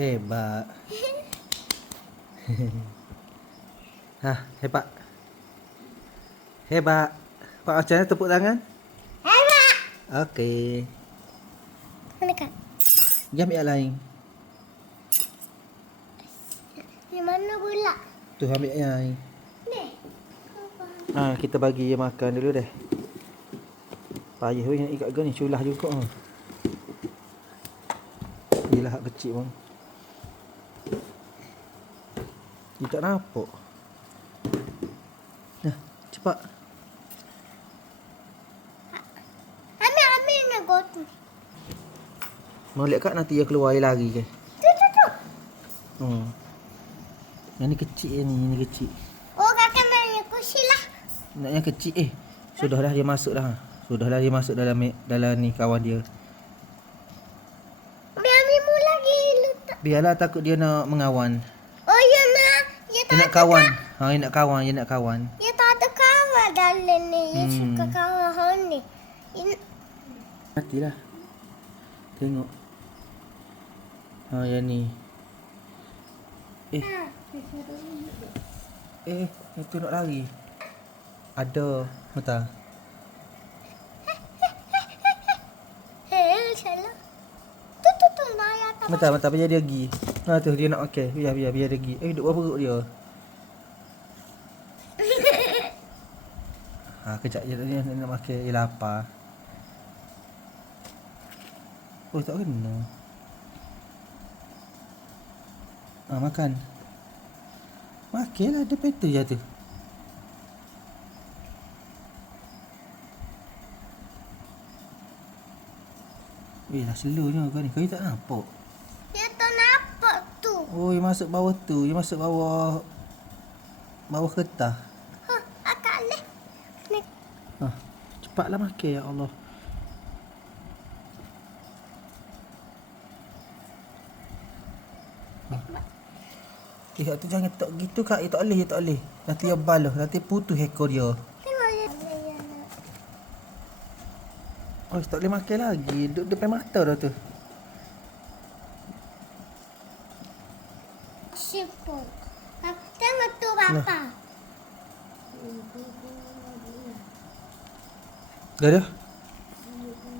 Hebat. Ha, hebat. Hebat. Pak macam mana tepuk tangan? Hebat. Okey. Mana kan? Jam yang lain. Yang mana pula? Tu ambil yang lain. Ni. Kita bagi dia makan dulu deh. Payah weh nak ikat ni, culah juga. Yelah hak kecil pun. Dia tak nampak. Nah, cepat. Ambil nak gotu. Molek kat nanti dia keluar air lari ke? Tu. Yang ni kecil ni, kecil. Oh, kakak main kursi lah. Nak yang kecil Sudahlah dia masuk dah. Sudahlah dia masuk dalam ni kawan dia. Ambil mu lagi letak. Biarlah takut dia nak mengawan. Oh, ya nak. Ya Dia nak kawan. Dia nak kawan, dia nak kawan. Ya tak ada kawan dalam ni. Ya suka kawan ni. Matilah. Tengok. Yang ni. Itu nak lari. Ada. Betul. Salah. Tu naya tak. Betul biar dia pergi. Tu dia nak makan. Biar dia pergi. Duduk bawah perut dia. Kejap je dia nak makan. Dia lapar. Oh, tak kena. Makan. Makanlah, dia petu je tu. Dah slownya kau ni. Kau tak nampak. Ya tak nampak tu. Oh, dia masuk bawah tu. Dia masuk bawah kertas. Akak leh. Ni. Cepatlah makan, ya Allah. Tu jangan tak gitu kak. Tak boleh. Nanti dia balah. Nanti putus ekor dia. Tengok je. Oh, tak boleh makan lagi. Duduk depan mata dah tu. Sipur. Tengok tu bapa. Dah dah.